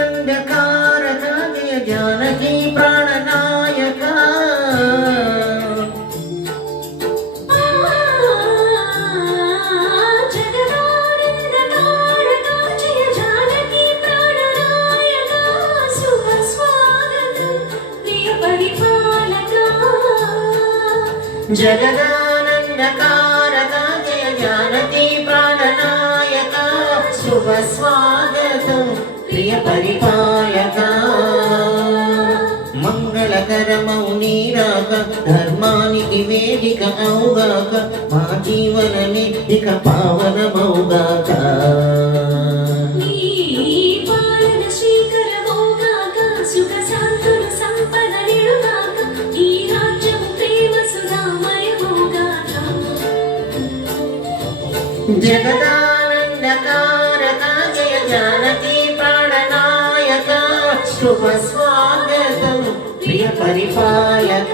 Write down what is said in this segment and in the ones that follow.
జగదానందకారక జయ జానకి ప్రాణనాయక జగదానందకారక జయ జానకి ప్రాణనాయక శుభ స్వాగతం ప్రియ పరిపాలక మంగళకరమౌ నీరాక ధర్మానికి వేదిక అవుగాక మా జీవనమే ఇక పావనమౌగాక జగదానందకారక జయ జానకి ప్రాణనాయక శుభ స్వాగతం ప్రియ పరిపాలక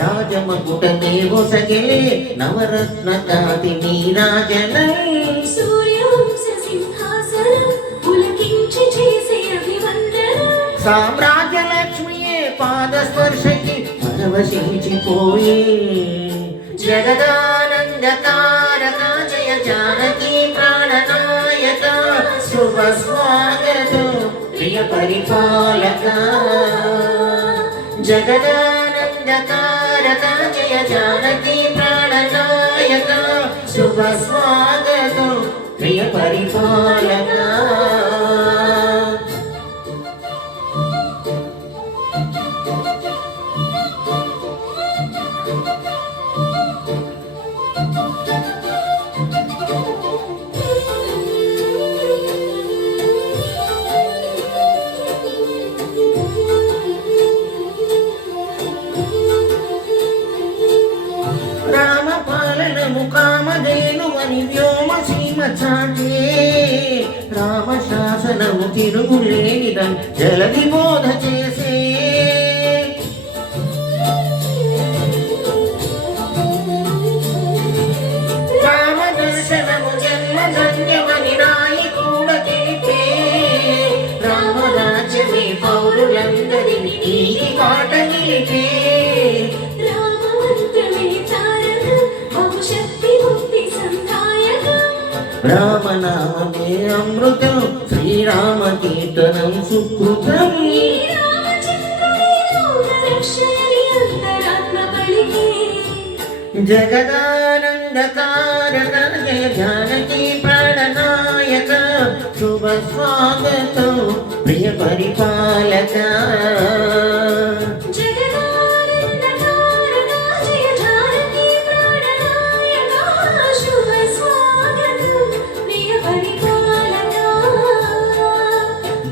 రాజమకుట దేవో సగిలే నవరత్న కాది నీరాజనం సూర్యవంశ సింహాసనం పులకించి చేసే అభివందనం సామ్రాజ్య లక్ష్మియే పాద స్పర్శకి పరవశించిపోయి జగదానందకారక జయ జానకి ప్రాణనాయక శుభ స్వాగతం ప్రియ పరిపాలక జగదానందకారక జయ జానకి ప్రాణనాయక శుభ స్వాగతం ప్రియ పరిపాలక కామధేనువని వ్యోమ సీమ చాటే రామ శాసనము తిరుగులేనిదం జలది బోధ చేసే రామ దర్శనము జన్మ ధన్యమని రాయి కూడా తెలిపే రామరాజ్యమే పౌరులందరినీ ఈ పాట నిలిపే రామనామే అమృతం శ్రీరామ కీర్తనం సుకృతం జగదానందకారక జయ జానకి ప్రాణనాయక శుభ స్వాగతం ప్రియ పరిపాలక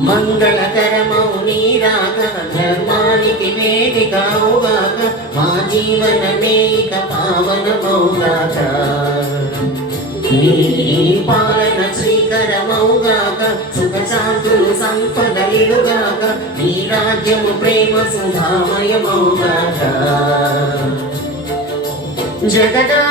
మంగళకరమౌ నీరాక ధర్మానికి వేదిక అవుగాక మా జీవనమే ఇక పావనమౌగాక నీ పాలన శ్రీకరమౌగాక సుఖ శాంతులు సంపదలిడుగాక నీ రాజ్యము ప్రేమ సుధామయమౌగాక జగదా